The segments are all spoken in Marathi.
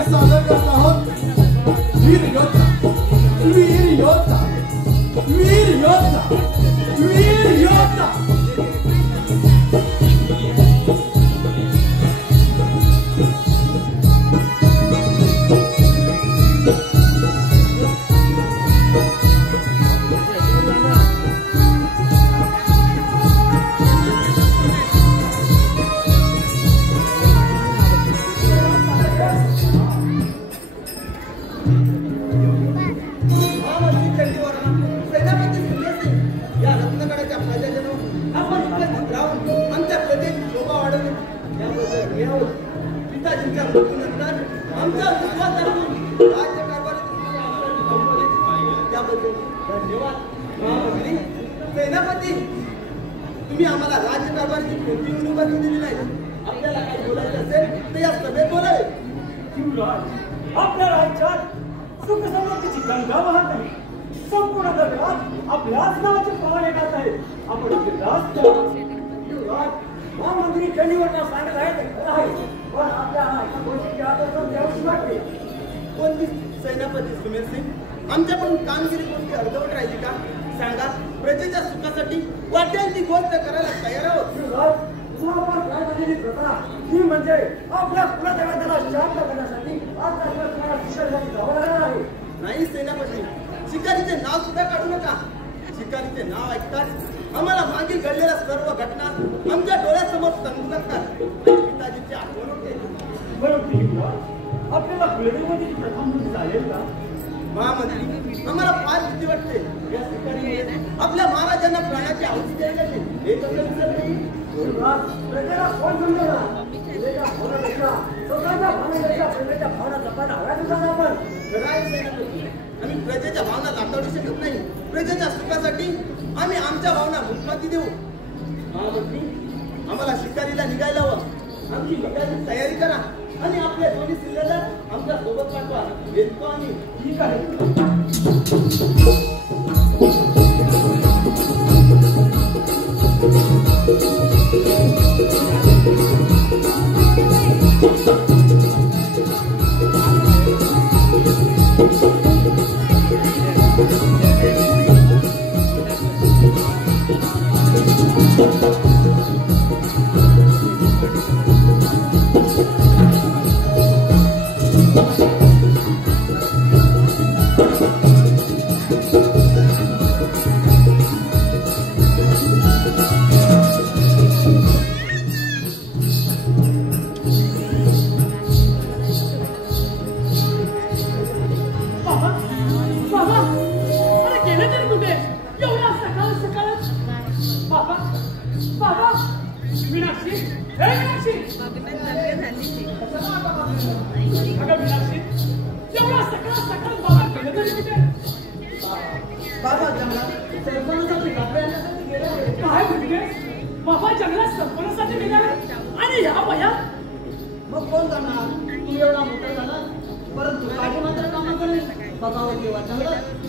नृत्य सादर करत आहोत वीर योद्धा वीर योद्धा वीर योद्धा वीर योद्धा। सेनापती, तुम्ही आम्हाला राज्यकारभाराची कोणती अनुमती दिली नाही। आपल्याला काही बोलायचं असेल तर या सभेत बोलावे। आपल्या राज्यात सुख समृद्धीची गंगा वाहत आहे। संपूर्ण जगात आपल्याच नावाचे पाहणे गात आहे। आपण मंत्री चंडीवरला सांगत आहे ते खरं आहे, पण आपल्याला एका गोष्टीची आदर द्यावीच लागते। कोणती सेनापती सुमेर सिंग, आमच्याकडून कामगिरी कोणती अर्धवट राहिली का? सांगा, प्रजेच्या सुखासाठी वाटेल ती गोष्ट करायला तयार आहोत। ही म्हणजे आपल्या कुलदेवतेला शांत करण्यासाठी नाही सेनापती, शिकारीचे नाव सुद्धा काढू नका। शिकारीचे नाव ऐकताच आम्हाला मागे घडलेल्या सर्व घटना आमच्या डोळ्यासमोर तंगतात। पिताजीची आठवण होते। आपल्याला कुलदेवतेची प्रथम चालेल का? महामंत्री, आम्हाला फार भीती वाटते। या शिकारीने आपल्या महाराजांना प्राणाची आहुती द्यायला हे कसं विसरले? प्रजेला कोण समजणार? प्रजेच्या भावनापेक्षा स्वतःच्या भावनेपेक्षा प्रजेच्या भावना जपायला हव्यात आपण। खरं आहे सेनापती, आम्ही प्रजेच्या भावना लाताडू शकत नाही। प्रजेच्या सुखासाठी आम्ही आमच्या भावना मुक्काती देऊ। महामंत्री, आम्हाला शिकारीला निघायला हवं। आमची निघायची तयारी करा आणि आपल्या दोन्ही सिल्ल्याला आमच्या सोबत पाठवा। येतो आम्ही। ठीक आहे।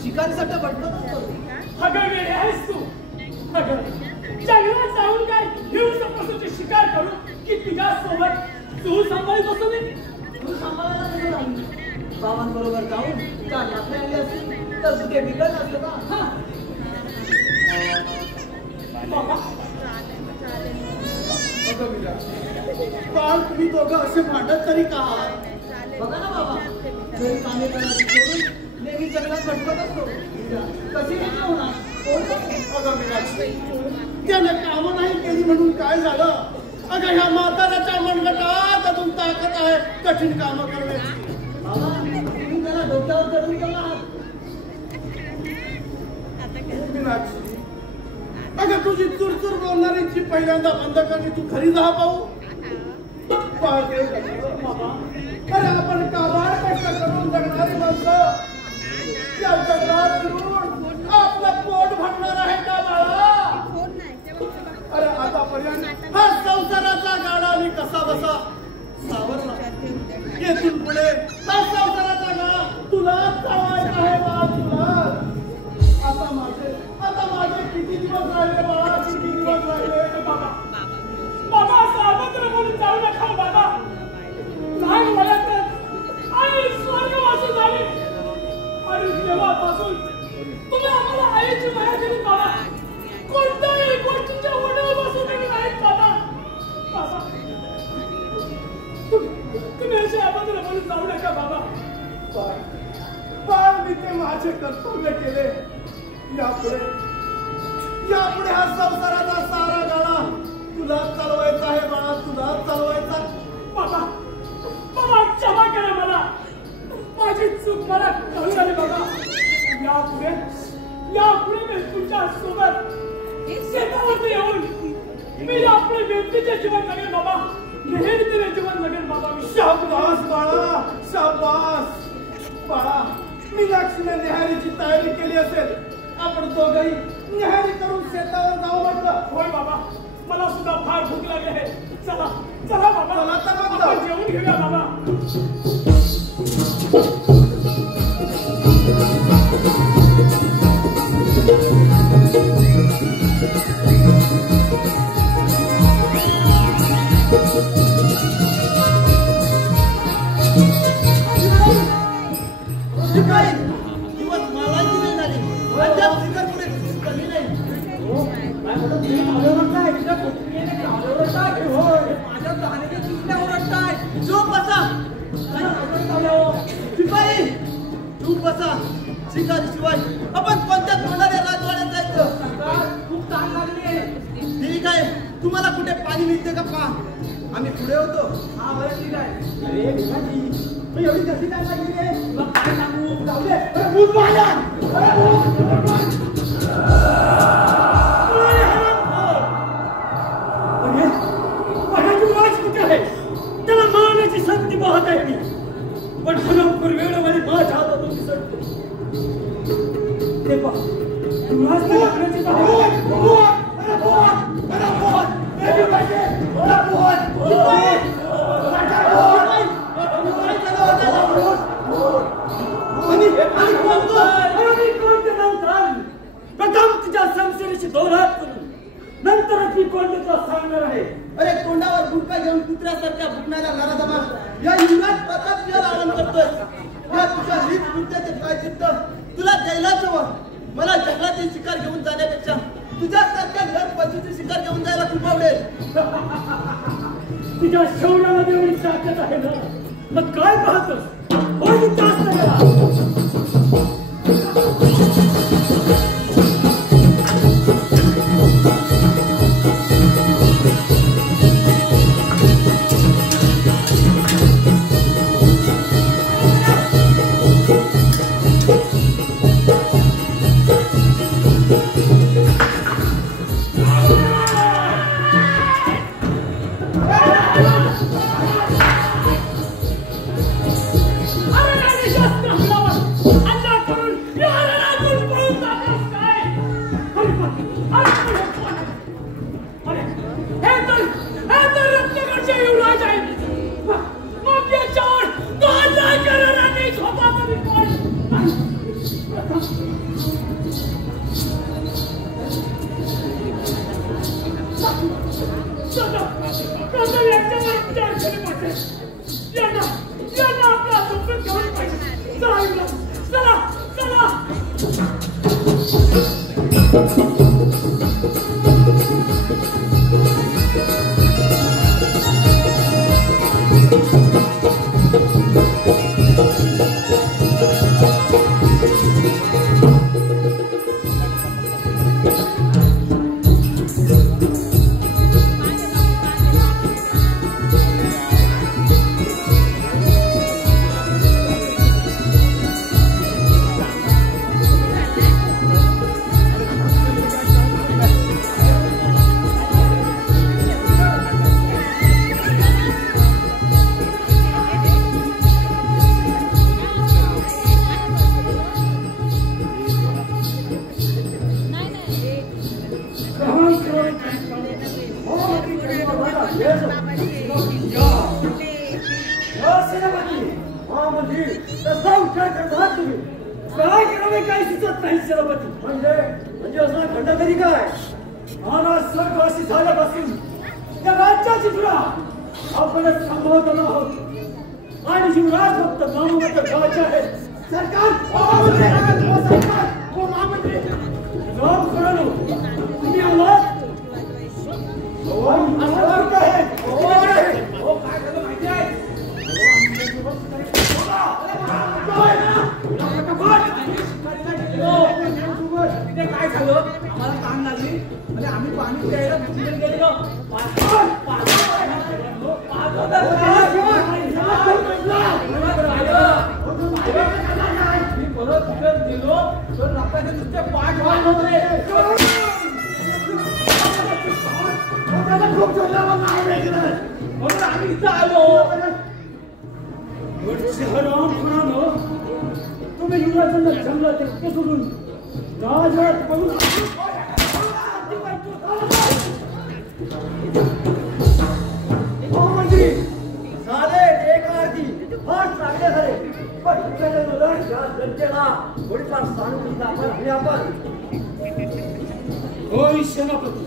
शिकारीसाठी भटकत असतो। अगं वेडे आहेस तू? अगं जंगलात जाऊन काय हिंस पशूची शिकार करून की तिच्यासोबत तू सांभाळत बसतो मी? तू सांभाळायला कसं नाही? बाबांबरोबर जाऊन का नाचले आली असती तर तुझे बिघडलं असतं का? काल तुम्ही दोघं असे भांडत तरी का? बघा ना बाबा, घरी कामे करायची सोडून नेहमी जंगलात भटकत असतो। कशी नाही होणार? अगं मीनाक्षी, त्याने कामं नाही केली म्हणून काय झालं? अगं ह्या म्हाताऱ्याच्या मनगटात अजून ताकद आहे कठीण कामं करण्याची। बाबा, तुम्ही त्याला डोक्यावर चढून ठेवला आहात। मीनाक्षी, अगं तुझी चुरचुर बोलणारीची पहिल्यांदा बंद करणे तू खरी जा पाहू। अरे आपण काबाड कष्ट करून जगणारी माणसं या जंगलात फिरून आपलं पोट भरणार आहे का बाळा? अरे आतापर्यंत हा संसाराचा गाडा मी कसा बसा सावरला। येथून पुढे हा संसाराचा गाडा तुला चालवायचा आहे बा, तुला। आता माझे किती दिवस राहिले बाळा, किती दिवस राहिले? बाबा सावत्र म्हणून जाऊ नका बाबा। नाही मला तर सोडून जाऊ नका बाबा. पण मी ते माझे कर्तव्य केले. यापुढे हा संसाराचा सारा गाडा तुला चालवायचा आहे बाळा, तुला चालवायचा. बाबा बाबा क्षमा करा मला, माझी चूक मला कळून आली बाबा. यापुढे मी तुमच्या सोबत शेतावरती येऊन मी आपल्या व्यक्तीचे जीवन जगेन बाबा, मेहनतीने जीवन जगेन बाबा. मी शाबास बाळा, शाबास बाळा. मी लक्ष्मी निहारीची तयारी केली असेल, आपण दोघंही निहारी करून शेतावर जाऊ म्हटलं. होय बाबा, मला सुद्धा फार भूक लागली आहे. चला चला बाबा, चला तर मग आपण जेवून घेऊया बाबा. दिवस मावायची नाही झाली, अद्याप शिकार पुढे कमी नाही. चूप बसा चूप बसा. शिकारीशिवाय आपण कोणत्या तोंडाने राजवाड्यात जायचं? खूप ताण लागली आहे. ठीक आहे, तुम्हाला कुठे पाणी मिळते का पहा. आम्ही पुढे होतो. हा बरं ठीक आहे. अरे भिकाजी, मी एवढी कशी काय लागली आहे? तुला काय सांगू? जाऊ दे. अरे भूत मारला. त्याला मारण्याची संधी पाहत आहे मी, पण हरमपूर वेळेमध्ये माझ्या हातातून दिसत ते पहा. प्रथम तुझ्या संशयाशी दोरात करून नंतरच मी कोण तुला सांगणार आहे. अरे तोंडावर गुटखा घेऊन कुत्र्यासारख्या भुकणाऱ्या नराधमा या युगात प्रताप लावण करतोय. या तुझ्या हीच कृत्याचे प्रायश्चित्त तुला द्यायलाच हवं. मला जंगलातील शिकार घेऊन जाण्यापेक्षा तुझ्यासारख्या घर पशूची शिकार घेऊन जायला खूप आवडेल. तुझ्या शौर्यामध्ये एवढी ताकद आहे ना, मग काय पाहतोस? होय जास्त करा. महाराजांचे नुसते पाठ वाढ होते खूप जोरदार नाव वेगळं म्हणून आम्ही इथं आलो तुम्ही युवराजांना जंगलात एकटे सोडून राजवाड्यात पळून झाले एक आरती फार चांगले झाले पण जनतेला थोडीफार सानुकूलता आपण होय सेनापती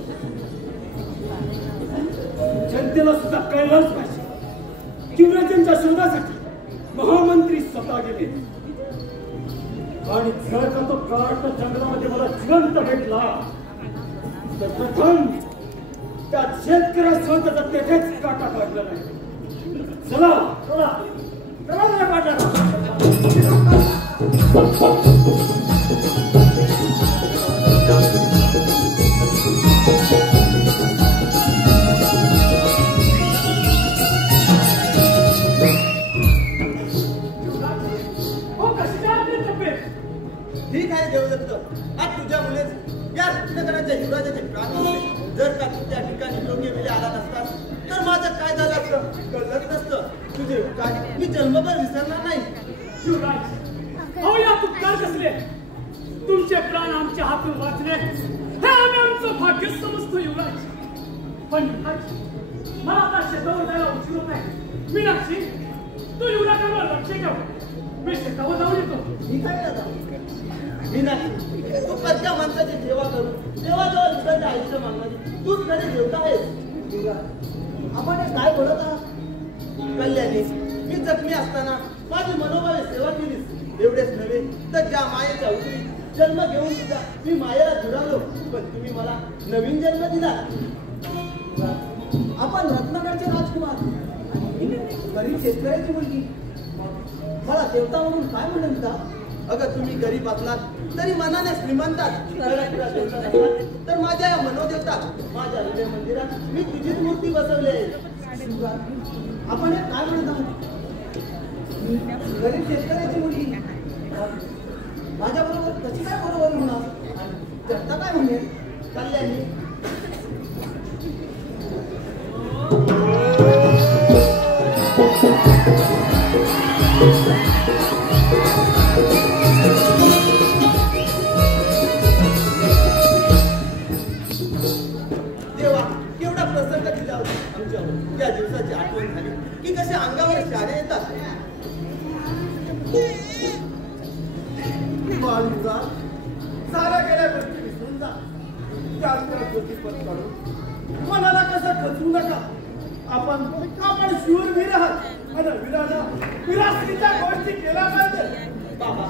जनतेला सुद्धा कळलंच पाहिजे युवराजांच्या शोधासाठी महामंत्री स्वतः गेले आणि जर का तो काळ जंगलामध्ये मला जिवंत भेटला तर प्रथम त्या शेतकऱ्यासह त्याचा तेथेच काटा काढला नाही चला चला चला मला काटा ठीक आहे देवदत्त आज तुझ्यामुळेच या रत्नगडाच्या युवराजाचे प्राण होते जर का तू त्या ठिकाणी योग्य वेळी आला नसतास तर माझं काय झालं असतं कळलंच नसतं तुझे उपकार मी जन्मभर विसरणार नाही युवराज हो या उपकार कसले तुमचे प्राण आमच्या हातून वाचले हे आम्ही आमचं भाग्य समजतो युवराज पण मला आता शेतावर जायला उशीर होत आहे मीनाक्षी तू युवराजांवर लक्ष ठेव मी शेतावर जाऊन येतो मी काय करता मी नाही तू परक्या माणसाची सेवा करू देवाजवळ दुसऱ्याच्या आयुष्य मागणारी तूच खरी देवता आहेस आपण हे काय बोलत आहात कल्याणी मी जखमी असताना माझी मनोभावे सेवा केलीस एवढेच नव्हे तर ज्या मायेच्या उतरी जन्म घेऊन सुद्धा मी मायेला दुरावलो पण तुम्ही मला नवीन जन्म दिला आपण रत्नागडचे राजकुमार गरीब शेतकऱ्याची मुलगी मला देवता म्हणून काय म्हणता अगं तुम्ही गरीब असलात तरी मनाने श्रीमंतात तर माझ्या या मनोदेवतात माझ्या हृदय मंदिरात मी तुझीच मूर्ती बसवली आहे आपण हे काय म्हणत आहात गरीब शेतकऱ्याची मुलगी माझ्याबरोबर कशी काय बरोबर होणार जनता काय म्हणेल कल्याणी देवा केवढा प्रसंग दिला होता आमच्यावर त्या दिवसाची आठवण झाली की कसे अंगावर शाळे येतात साऱ्या गेल्या गोष्टी विसरून जा त्या गोष्टी परत काढून मनाला कसं खचवू नका आपण शूरवीर आहात आणि विरासतीच्या गोष्टी केल्या पाहिजे बाबा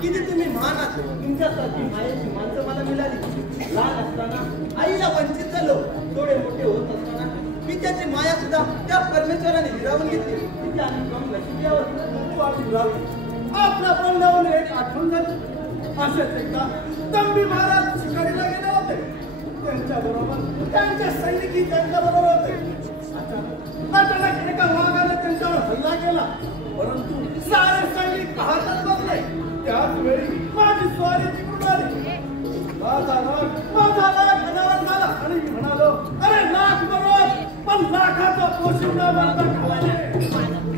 किती तुम्ही महान आहात तुमच्यासारखी मायेची माणसं मला मिळाली लहान असताना आईला वंचित झालो थोडे मोठे होत असताना मी त्याची माया सुद्धा त्या परमेश्वराने हिरावून घेतली तिच्या अनुक्रम नशिबियावर आपल्या तोंडावरून एक आठवण झाली असेच एकदा तंबी महाराज शिकारीला गेले होते त्यांच्याबरोबर त्यांचे सैनिकी त्यांच्याबरोबर होते अचानक एका वाघाने त्यांच्यावर हल्ला केला परंतु सारे सैनिक पाहतच बसले त्याच वेळी माझी स्वारी जिंकून आली माझा लाख अनावर झाला आणि मी म्हणालो अरे लाख बरोबर पण लाखाचा पोशिंदा बनता कामा नये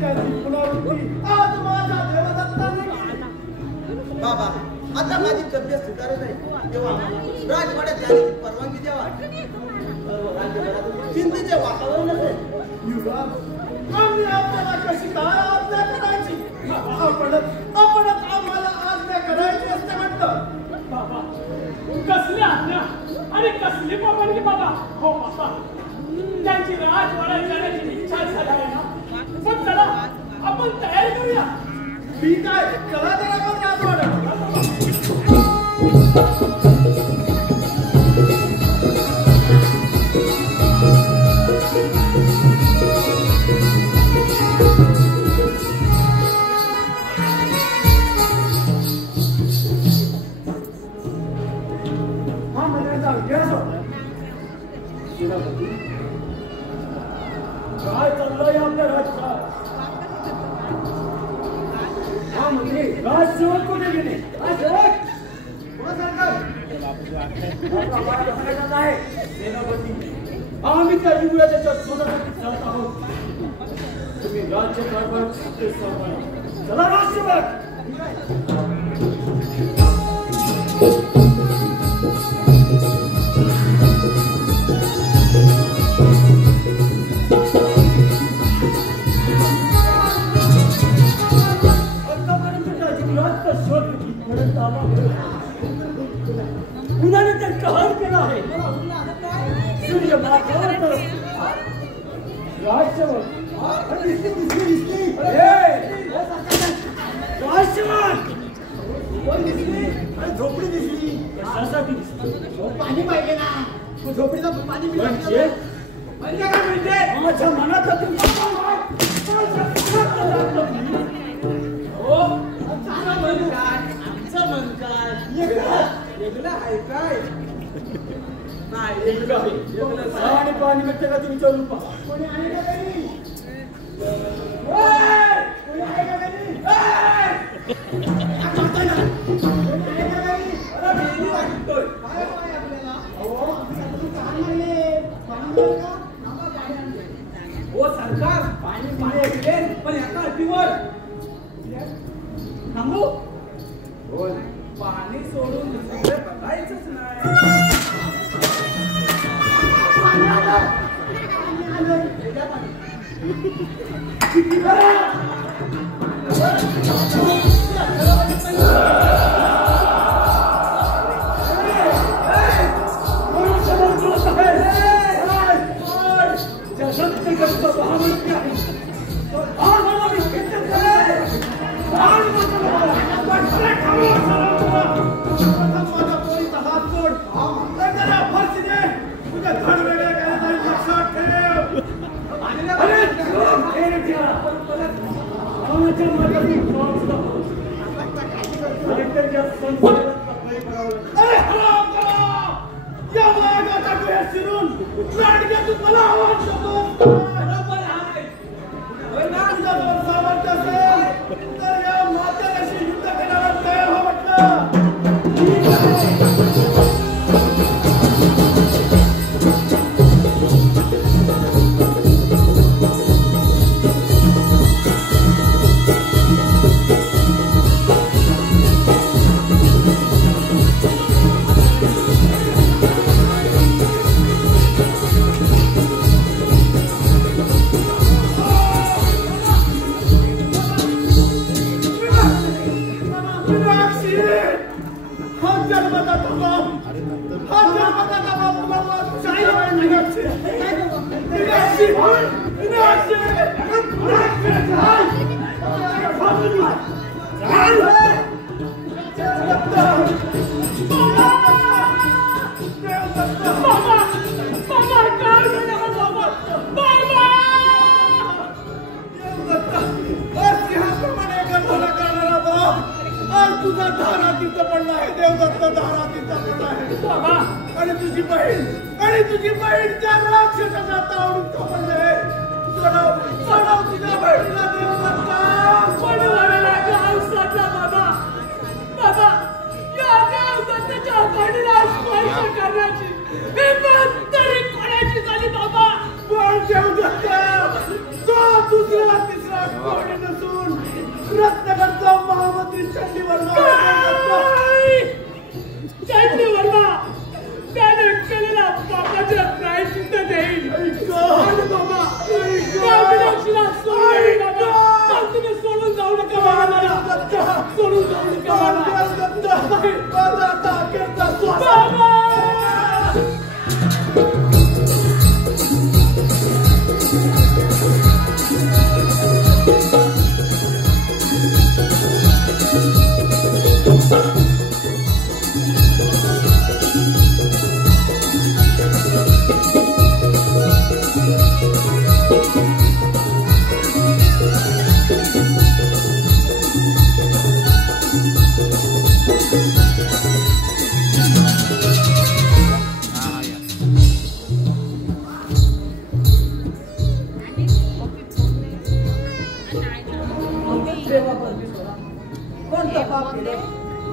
त्याची पुनरावृत्ती आज माझ्या देवदत्ताने केली बाबा आता माझी तब्येत सुधारत आहे तेव्हा राजवाड्यात जाण्याची परवानगी द्यावा चिंतेचे वातावरण असेल युवराज आम्ही आपल्याला कशी काय आज्ञा करायची आपणच आम्हाला आज्ञा करायची असते म्हणतं बाबा कसली आज्ञा आणि कसली परवानगी बाबा हो बाबा त्यांची राजवाड्यात जाण्याची इच्छा झाली आहे ना मग चला आपण तयारी करूया ठीक आहे चला तर आपण राजवाड्यात काय चाललंय आपल्या राज्यात हा म्हणजे राजसेवक कुठे गेले सरकार आम्ही त्या युवराजाच्या शोधासाठी जात आहोत. तुम्ही राज्यकारभार चला राष्ट्रभर. उन्हाने तर कहर केला आहे. सूर्य माथ्यावर राष्ट्रवर झोपडी दिसली. कशासाठी दिसली? पाणी पाहिजे ना. झोपडीचं पाणी म्हणजे काय म्हणजे माझ्या मनात आणि पाणी मिळते का तुम्ही विचारून पहा. कोणी आहे का घरी? कोणी आहे का घरी? हो सरकार पाणी पाणी पण एका अटीवर थांबू. पाणी सोडून दुसरीकडे बघायचंच नाही.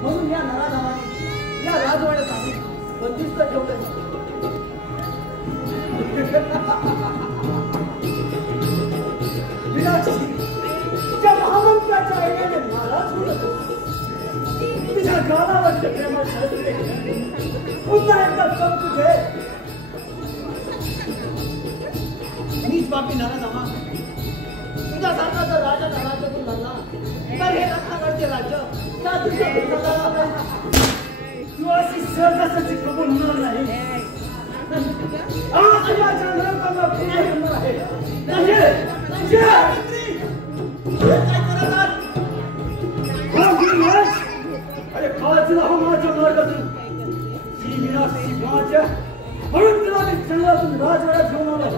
म्हणून या नराधमाने या राजवाड्यात आली. बंदिस्त ठेवलं. विनाक्षी त्या महामंत्राच्या ऐकाने नाराज होत तिच्या गालावरचे प्रेमळ शास्त्रे पुन्हा एकदा समजू दे. मीच बापी नाराज आम्हा. तुझ्यासारखा जर राजा राज्यातून लागला तर हे रत्नागडचे राज्य त्या तू अशी सहजासहजी कबूल होणार नाही. आज माझ्या नरकाला पूर्ण होणार आहे. अरे काजला हो माझ्या मार्गातून ही विनाशी माझ्या म्हणून तुला मी जंगलातून राजवाड्यात घेऊन आला.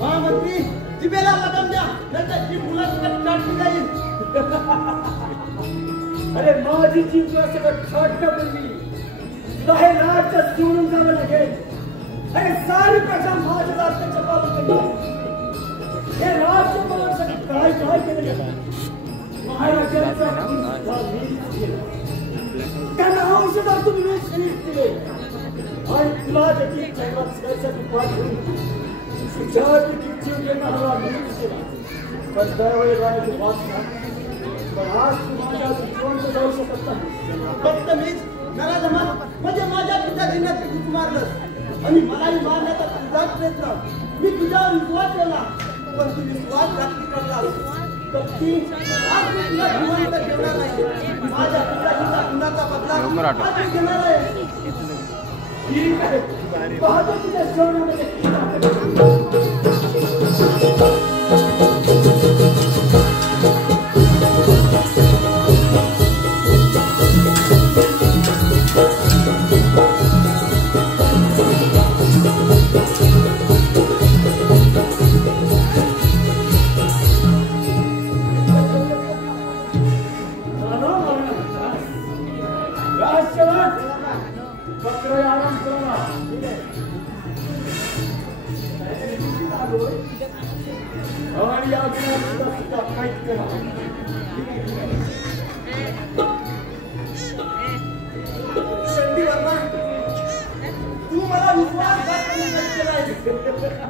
महामंत्री जिभेला लगाम द्या नंतर जी मुलांना काढली जाईल. अरे माझी जीव तुला सगळं छाटण्यापूर्वी तुला हे राज्य सोडून जावं लागेल. अरे सारी प्रजा माझ्या राज्याच्या पालन हे राज्य मला काय काय केलं गेलं. महाराजांचा त्यांना औषधातून विष दिले आणि तुला देखील जगात जायसाठी पाठवून सुचारू जीव देणारा मीच केला. पण त्यावेळी राहायची बात नाही. पण आज तू माझ्या जिवंत जाऊ शकत नाही. फक्त मीच नराधमा म्हणजे माझ्या पिताजींना तू मारलं आणि मलाही मारण्याचा तुझाच प्रयत्न. मी तुझ्यावर विश्वास ठेवला पण तू विश्वास घातली करलास. तर ती आज मी तुला जिवंत ठेवणार नाही. माझ्या पिताजींचा गुन्हाचा बदला आज मी घेणार आहे. ठीक आहे. पाहतो तुझ्या जेवणामध्ये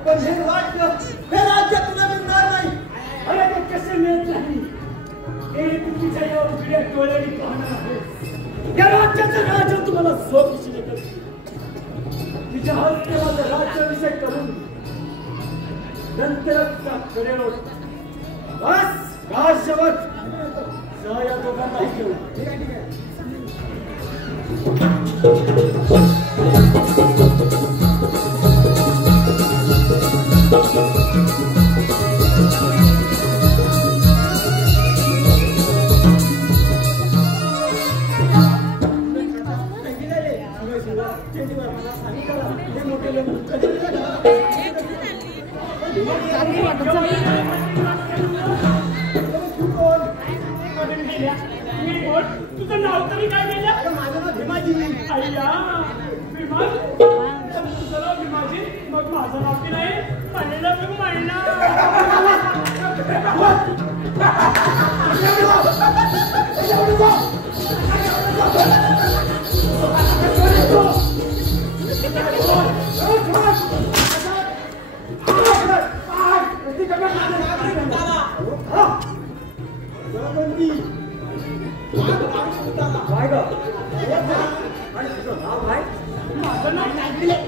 पण हे राज्य तुला मिळणार नाही. अरे ते कसे मिळत नाही हे तुमच्या या उघड्या डोळ्यांनी पाहणार आहे. या राज्याचं राजा तुम्हाला स्वखुशीने करते. तिच्या हस्ते माझं राज्याभिषेक करून नंतरचा कडेवर बस राज्यवत या दोघांनाही घेऊन तुझं नाव तरी काय गेलं? माझं नाव भीमाजी. अय्या विमान तुझं नाव भीमाजी मग माझं नाव की नाही म्हणलं मी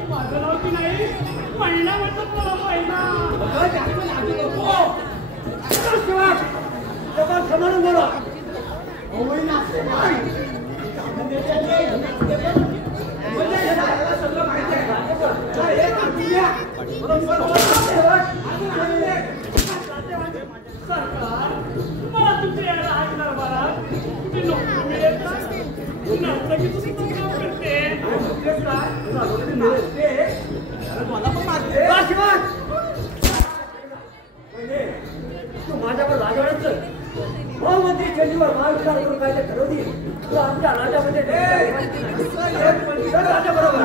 माझं नाव की नाही महिना म्हणतो तुला महिना बोला सरकार मला तुमच्या यायला हात दरबारात कुठे नोकरी मिळेल का? नर्तकी तुझी काम करते तू माझ्यावर राजवाड्यात चल. महामंत्री चंडीवर महाविचार करून काय ते ठरवतील. तू आमच्या राजामध्ये राजा बरोबर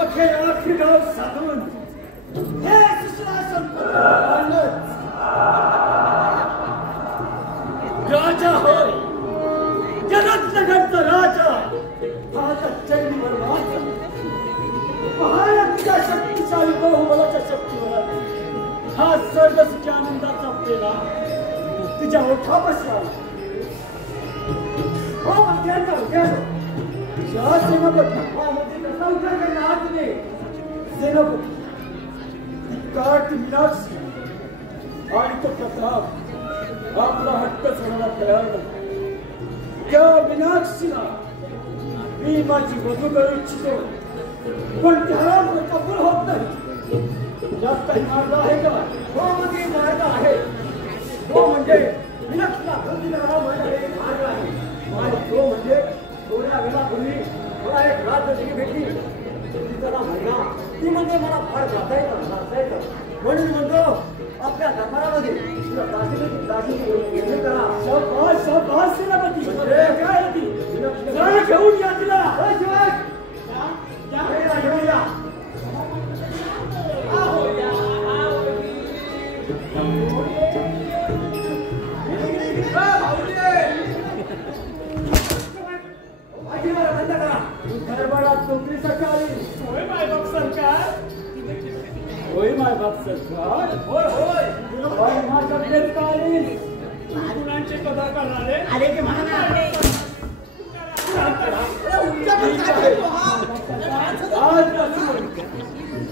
अखेर गाव साधून तुमच्या ओठापाशी आला. हो मंत्र्यांचा उद्यास सेनापती कसा उद्धार करणार आहात तुम्ही? सेनापती काट मीनाक्षी आणि तो प्रताप आपला हट्ट सोडायला तयार नाही. त्या मीनाक्षीला मी माझी वधू करू इच्छितो, पण त्याला कबूल होत नाही. जास्त काही मार्ग आहे का? हो मध्ये मार्ग आहे. तो म्हणजे मीनाक्षीला बंदी करावा माझ्याकडे एक मार्ग आहे. आणि तो म्हणजे थोड्या वेळापूर्वी मला एक राजदशी भेटली. तिचा महिना ती म्हणजे मला फार वाचायचं म्हणून म्हणतो आपल्या दरबारामध्ये तुला दासी करा. शाबास शाबास सेनापती. काय ती घेऊन या तिला. घेऊन या. दरबारात नोकरी सकाळी. होय मायबाप सरकार. होय मायबाप सरकार. होय होय. माझ्या बेताळी गुणांचे कदा करणारे. अरे ते म्हणा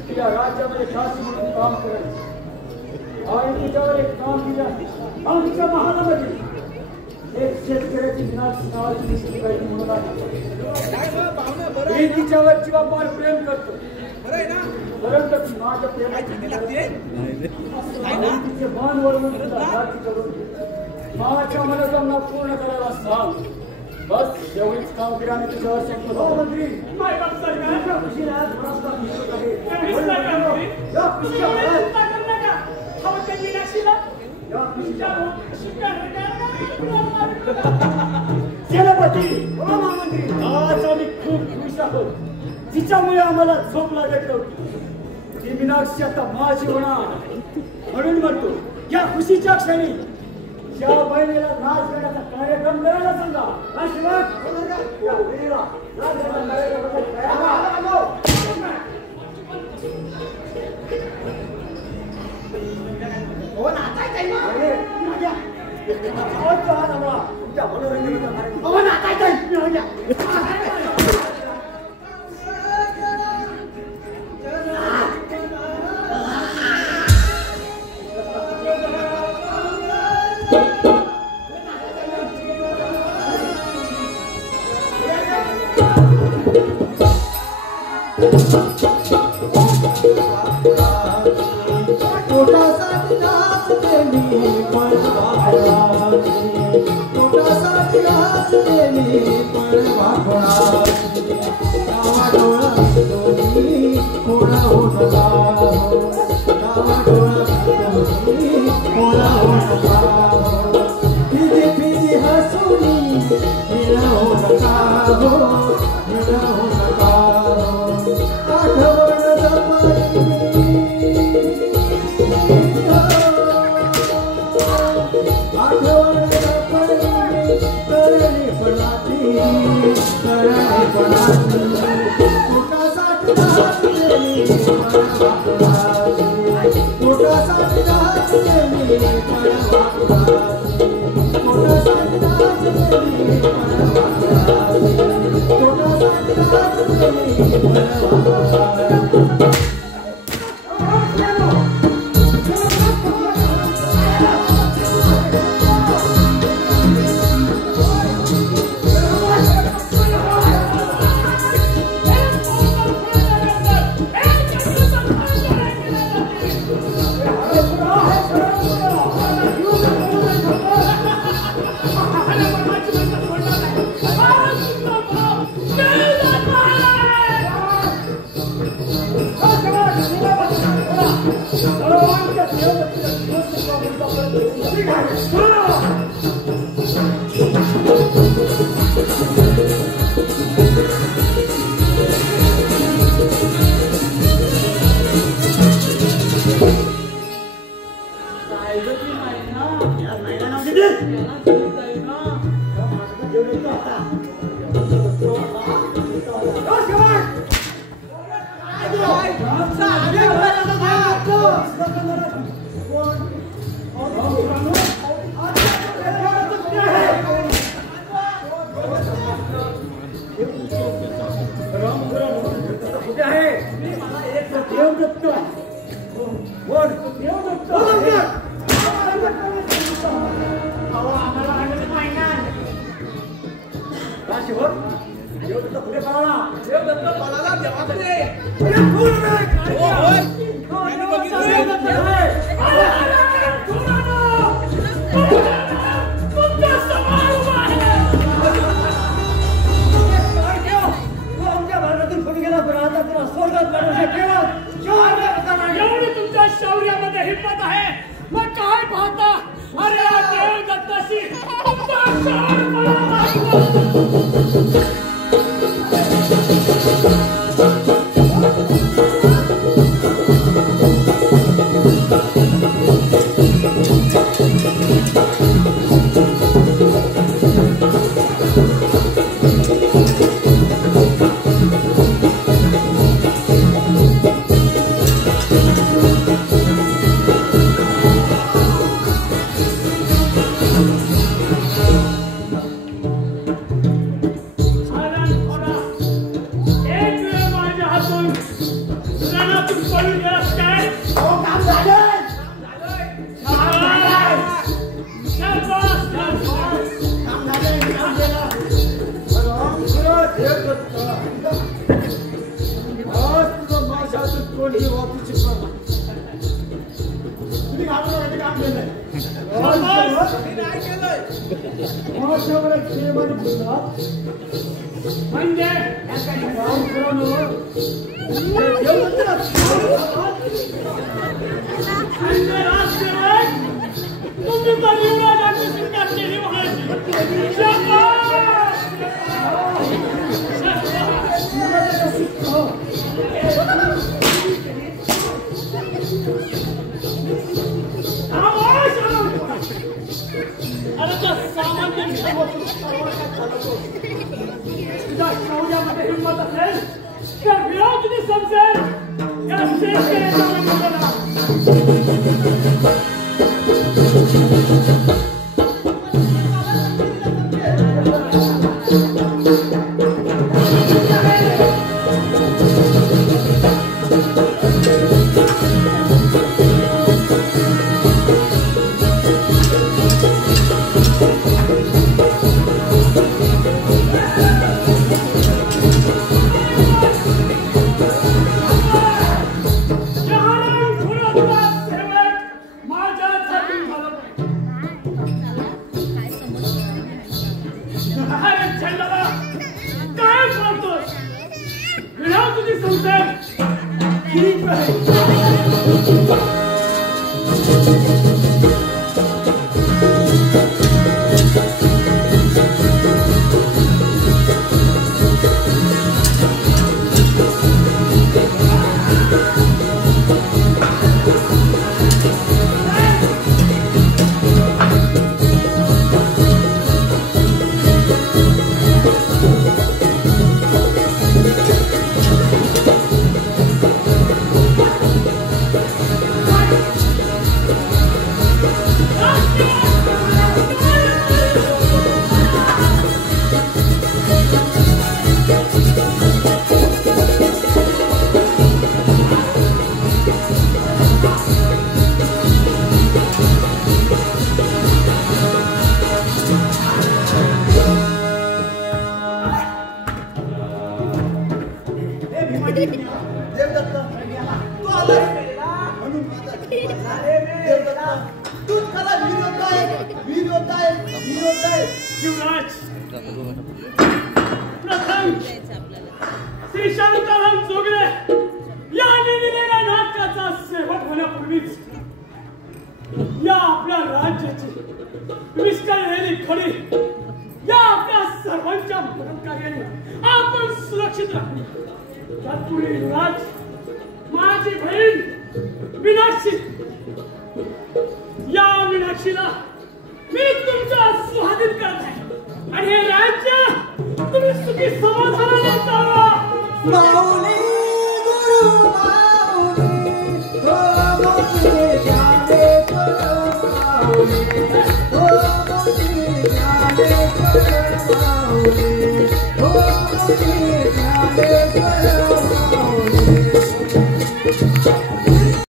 तिला राज्यामध्ये शास्त्री म्हणून काम करायचं आणि तिच्यावर एक काम दिलं. आमच्या महालामध्ये एक शेतकऱ्याची मीनाक्षी म्हणून मी तिच्यावर जीवापार प्रेम करतो. परंतु ती माझ्या प्रेमाची तिचे मन वळवून माझ्या मनोकामना पूर्ण करायला सांग. बस एवढीच कामगिरीने तुझ्यावर शकतो. हो मंत्री सेनापती. हो महामंत्री. आज आम्ही खूप खुश आहोत. तिच्यामुळे आम्हाला झोप लागत नव्हती. ती मीनाक्षी आता माझी होणार म्हणून म्हणतो या खुशीच्या क्षणी या बहिणीला नाच करण्याचा कार्यक्रम करायला सांगा. हो नाचायचंय तुमच्या मनोरंजनाचा हो नाचायचंय. कुठे आहे? देवदत्त. कोण? देवदत्त. देवदत्त कुठे पळाला? देवदत्त पळाला देवाकडे. एवढी तुमच्या शौर्यामध्ये हिंमत आहे, मग काय पाहता? अरे देवदत्ताशी तुमचा Oh ज्ञानेश्वर